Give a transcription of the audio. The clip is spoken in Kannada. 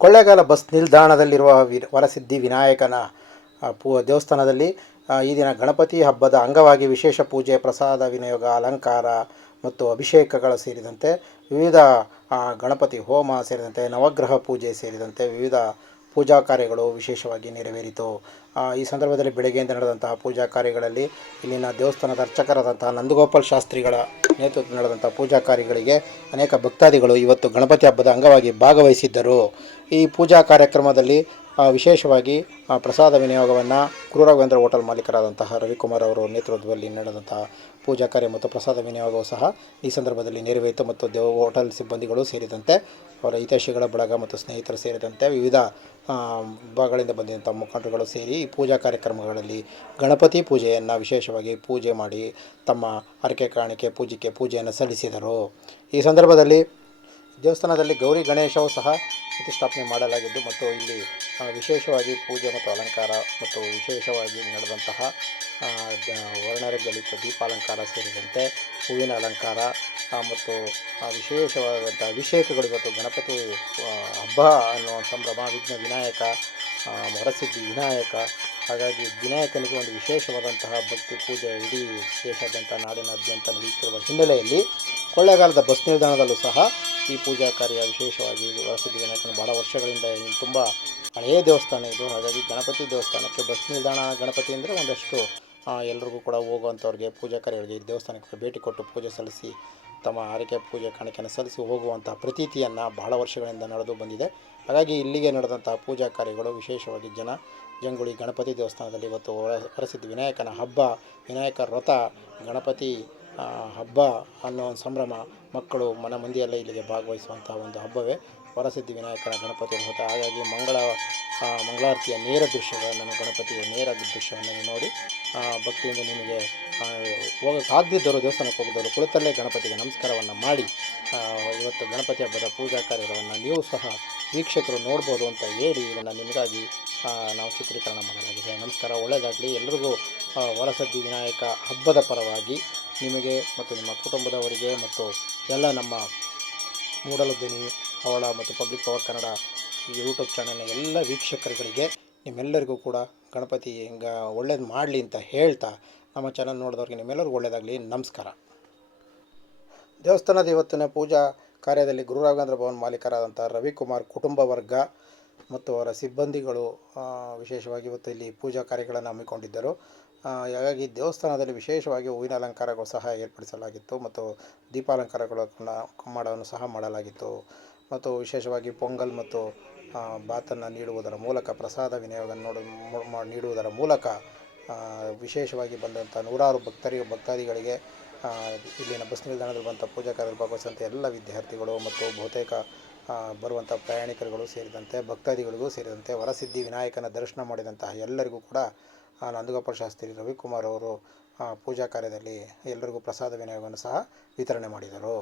ಕೊಳ್ಳೇಗಾಲ ಬಸ್ ನಿಲ್ದಾಣದಲ್ಲಿರುವ ವರಸಿದ್ಧಿ ವಿನಾಯಕನ ದೇವಸ್ಥಾನದಲ್ಲಿ ಈ ದಿನ ಗಣಪತಿ ಹಬ್ಬದ ಅಂಗವಾಗಿ ವಿಶೇಷ ಪೂಜೆ, ಪ್ರಸಾದ ವಿನಿಯೋಗ, ಅಲಂಕಾರ ಮತ್ತು ಅಭಿಷೇಕಗಳು ಸೇರಿದಂತೆ ವಿವಿಧ ಗಣಪತಿ ಹೋಮ ಸೇರಿದಂತೆ ನವಗ್ರಹ ಪೂಜೆ ಸೇರಿದಂತೆ ವಿವಿಧ ಪೂಜಾ ಕಾರ್ಯಗಳು ವಿಶೇಷವಾಗಿ ನೆರವೇರಿತು. ಈ ಸಂದರ್ಭದಲ್ಲಿ ಬೆಳಗ್ಗೆಯಿಂದ ನಡೆದಂತಹ ಪೂಜಾ ಕಾರ್ಯಗಳಲ್ಲಿ ಇಲ್ಲಿನ ದೇವಸ್ಥಾನದ ಅರ್ಚಕರಾದಂತಹ ನಂದಗೋಪಾಲ್ ಶಾಸ್ತ್ರಿಗಳ ನೇತೃತ್ವ ನಡೆದಂಥ ಪೂಜಾ ಕಾರ್ಯಗಳಿಗೆ ಅನೇಕ ಭಕ್ತಾದಿಗಳು ಇವತ್ತು ಗಣಪತಿ ಹಬ್ಬದ ಅಂಗವಾಗಿ ಭಾಗವಹಿಸಿದ್ದರು. ಈ ಪೂಜಾ ಕಾರ್ಯಕ್ರಮದಲ್ಲಿ ವಿಶೇಷವಾಗಿ ಪ್ರಸಾದ ವಿನಿಯೋಗವನ್ನು ಗುರುರಾಘವೇಂದ್ರ ಹೋಟೆಲ್ ಮಾಲೀಕರಾದಂತಹ ರವಿಕುಮಾರ್ ಅವರ ನೇತೃತ್ವದಲ್ಲಿ ನಡೆದಂತಹ ಪೂಜಾ ಕಾರ್ಯ ಮತ್ತು ಪ್ರಸಾದ ವಿನಿಯೋಗವು ಸಹ ಈ ಸಂದರ್ಭದಲ್ಲಿ ನೆರವೇರಿತು. ಮತ್ತು ಹೋಟೆಲ್ ಸಿಬ್ಬಂದಿಗಳು ಸೇರಿದಂತೆ ಅವರ ಹಿತೈಷಿಗಳ ಬಳಗ ಮತ್ತು ಸ್ನೇಹಿತರು ಸೇರಿದಂತೆ ವಿವಿಧ ಭಾಗಗಳಿಂದ ಬಂದಂಥ ಮುಖಂಡರುಗಳು ಸೇರಿ ಈ ಪೂಜಾ ಕಾರ್ಯಕ್ರಮಗಳಲ್ಲಿ ಗಣಪತಿ ಪೂಜೆಯನ್ನು ವಿಶೇಷವಾಗಿ ಪೂಜೆ ಮಾಡಿ ತಮ್ಮ ಹರಕೆ ಕಾಣಿಕೆ ಪೂಜೆಯನ್ನು ಸಲ್ಲಿಸಿದರು. ಈ ಸಂದರ್ಭದಲ್ಲಿ ದೇವಸ್ಥಾನದಲ್ಲಿ ಗೌರಿ ಗಣೇಶವು ಸಹ ಪ್ರತಿಷ್ಠಾಪನೆ ಮಾಡಲಾಗಿದ್ದು ಮತ್ತು ಇಲ್ಲಿ ವಿಶೇಷವಾಗಿ ಪೂಜೆ ಮತ್ತು ಅಲಂಕಾರ ಮತ್ತು ವಿಶೇಷವಾಗಿ ನಡೆದಂತಹ ವರ್ಣರಂಜಿತ ದೀಪಾಲಂಕಾರ ಸೇರಿದಂತೆ ಹೂವಿನ ಅಲಂಕಾರ ಮತ್ತು ವಿಶೇಷವಾದಂಥ ಅಭಿಷೇಕಗಳು ಇವತ್ತು ಗಣಪತಿ ಹಬ್ಬ ಅನ್ನುವ ಸಂಭ್ರಮ. ವಿನಾಯಕ ವರಸಿದ್ಧಿ ವಿನಾಯಕ, ಹಾಗಾಗಿ ವಿನಾಯಕನಿಗೆ ಒಂದು ವಿಶೇಷವಾದಂತಹ ಭಕ್ತಿ ಪೂಜೆ ಇಡೀ ದೇಶಾದ್ಯಂತ ನಾಡಿನಾದ್ಯಂತ ನಡೆಯುತ್ತಿರುವ ಹಿನ್ನೆಲೆಯಲ್ಲಿ ಕೊಳ್ಳೇಗಾಲದ ಬಸ್ ನಿಲ್ದಾಣದಲ್ಲೂ ಸಹ ಈ ಪೂಜಾ ಕಾರ್ಯ ವಿಶೇಷವಾಗಿ ವರಸಿದ್ಧಿ ವಿನಾಯಕನ ಭಾಳ ವರ್ಷಗಳಿಂದ ತುಂಬ ಹಳೆಯ ದೇವಸ್ಥಾನ ಇದು. ಹಾಗಾಗಿ ಗಣಪತಿ ದೇವಸ್ಥಾನಕ್ಕೆ ಬಸ್ ನಿಲ್ದಾಣ ಗಣಪತಿ ಅಂದರೆ ಒಂದಷ್ಟು ಎಲ್ರಿಗೂ ಕೂಡ ಹೋಗುವಂಥವ್ರಿಗೆ ಪೂಜಾ ಕಾರ್ಯಗಳಿಗೆ ಈ ದೇವಸ್ಥಾನಕ್ಕೆ ಭೇಟಿ ಕೊಟ್ಟು ಪೂಜೆ ಸಲ್ಲಿಸಿ ತಮ್ಮ ಹರಕೆ ಪೂಜೆ ಕಾಣಿಕೆಯನ್ನು ಸಲ್ಲಿಸಿ ಹೋಗುವಂಥ ಪ್ರತೀತಿಯನ್ನು ಬಹಳ ವರ್ಷಗಳಿಂದ ನಡೆದು ಬಂದಿದೆ. ಹಾಗಾಗಿ ಇಲ್ಲಿಗೆ ನಡೆದಂಥ ಪೂಜಾ ಕಾರ್ಯಗಳು ವಿಶೇಷವಾಗಿ ಜಂಗುಳಿ ಗಣಪತಿ ದೇವಸ್ಥಾನದಲ್ಲಿ ಇವತ್ತು ವರಸಿದ್ಧಿ ವಿನಾಯಕನ ಹಬ್ಬ, ವಿನಾಯಕ ವ್ರತ, ಗಣಪತಿ ಹಬ್ಬ ಅನ್ನೋ ಒಂದು ಸಂಭ್ರಮ, ಮಕ್ಕಳು ಮಂದಿಯೆಲ್ಲ ಇಲ್ಲಿಗೆ ಭಾಗವಹಿಸುವಂಥ ಒಂದು ಹಬ್ಬವೇ ವರಸಿದ್ಧಿ ವಿನಾಯಕನ ಗಣಪತಿ ವ್ರತ. ಹಾಗಾಗಿ ಮಂಗಳಾರತಿಯ ನೇರ ದೃಶ್ಯಗಳನ್ನು, ಗಣಪತಿಯ ನೇರ ದೃಶ್ಯವನ್ನು ನೋಡಿ ಭಕ್ತಿಯಿಂದ ನಿಮಗೆ ಹೋಗೋಕ್ಕಾಗದಿದ್ದರು, ದೇವಸ್ಥಾನಕ್ಕೆ ಹೋಗಿದ್ದವರು ಕುಳಿತಲ್ಲೇ ಗಣಪತಿಗೆ ನಮಸ್ಕಾರವನ್ನು ಮಾಡಿ ಇವತ್ತು ಗಣಪತಿ ಹಬ್ಬದ ಪೂಜಾ ಕಾರ್ಯಗಳನ್ನು ನೀವು ಸಹ ವೀಕ್ಷಕರು ನೋಡ್ಬೋದು ಅಂತ ಹೇಳಿ ಇದನ್ನು ನಿಮಗಾಗಿ ನಾವು ಚಿತ್ರೀಕರಣ ಮಾಡಲಾಗಿದೆ. ನಮಸ್ಕಾರ, ಒಳ್ಳೆಯದಾಗಲಿ ಎಲ್ರಿಗೂ. ವರಸಿದ್ಧಿ ವಿನಾಯಕ ಹಬ್ಬದ ಪರವಾಗಿ ನಿಮಗೆ ಮತ್ತು ನಿಮ್ಮ ಕುಟುಂಬದವರಿಗೆ ಮತ್ತು ಎಲ್ಲ ನಮ್ಮ ಮೂಡಲಧ್ವನಿ ಅವಳ ಮತ್ತು ಪಬ್ಲಿಕ್ ಪವರ್ ಕನ್ನಡ ಯೂಟ್ಯೂಬ್ ಚಾನಲ್ನ ಎಲ್ಲ ವೀಕ್ಷಕರುಗಳಿಗೆ ನಿಮ್ಮೆಲ್ಲರಿಗೂ ಕೂಡ ಗಣಪತಿ ಒಳ್ಳೇದು ಮಾಡಲಿ ಅಂತ ಹೇಳ್ತಾ ನಮ್ಮ ಚಾನಲ್ ನೋಡಿದವ್ರಿಗೆ ನಿಮ್ಮೆಲ್ಲರಿಗೂ ಒಳ್ಳೆಯದಾಗಲಿ. ನಮಸ್ಕಾರ. ದೇವಸ್ಥಾನದ ಇವತ್ತಿನ ಪೂಜಾ ಕಾರ್ಯದಲ್ಲಿ ಗುರುರಾಘವೇಂದ್ರ ಭವನ್ ಮಾಲೀಕರಾದಂಥ ರವಿಕುಮಾರ್ ಕುಟುಂಬ ವರ್ಗ ಮತ್ತು ಅವರ ಸಿಬ್ಬಂದಿಗಳು ವಿಶೇಷವಾಗಿ ಇವತ್ತು ಇಲ್ಲಿ ಪೂಜಾ ಕಾರ್ಯಗಳನ್ನು ಹಮ್ಮಿಕೊಂಡಿದ್ದರು. ಹಾಗಾಗಿ ದೇವಸ್ಥಾನದಲ್ಲಿ ವಿಶೇಷವಾಗಿ ಹೂವಿನ ಅಲಂಕಾರಗಳು ಸಹ ಏರ್ಪಡಿಸಲಾಗಿತ್ತು ಮತ್ತು ದೀಪಾಲಂಕಾರಗಳನ್ನು ಮಾಡೋವನ್ನು ಸಹ ಮಾಡಲಾಗಿತ್ತು. ಮತ್ತು ವಿಶೇಷವಾಗಿ ಪೊಂಗಲ್ ಮತ್ತು ಬಾತನ್ನು ನೀಡುವುದರ ಮೂಲಕ, ಪ್ರಸಾದ ವಿನಿಯೋಗ ನೀಡುವುದರ ಮೂಲಕ ವಿಶೇಷವಾಗಿ ಬಂದಂಥ ನೂರಾರು ಭಕ್ತಾದಿಗಳಿಗೆ ಇಲ್ಲಿನ ಬಸ್ ನಿಲ್ದಾಣದಲ್ಲಿ ಬಂಥ ಪೂಜಾ ಕಾರ್ಯದಲ್ಲಿ ಭಾಗವಹಿಸಿದಂಥ ಎಲ್ಲ ವಿದ್ಯಾರ್ಥಿಗಳು ಮತ್ತು ಬಹುತೇಕ ಬರುವಂಥ ಪ್ರಯಾಣಿಕರುಗಳು ಸೇರಿದಂತೆ ಭಕ್ತಾದಿಗಳಿಗೂ ಸೇರಿದಂತೆ ವರಸಿದ್ಧಿ ವಿನಾಯಕನ ದರ್ಶನ ಮಾಡಿದಂತಹ ಎಲ್ಲರಿಗೂ ಕೂಡ ನಂದಗೋಪಾಲ್ ಶಾಸ್ತ್ರಿ ರವಿಕುಮಾರ್ ಅವರು ಪೂಜಾ ಕಾರ್ಯದಲ್ಲಿ ಎಲ್ಲರಿಗೂ ಪ್ರಸಾದ ವಿನಿಯೋಗವನ್ನು ಸಹ ವಿತರಣೆ ಮಾಡಿದರು.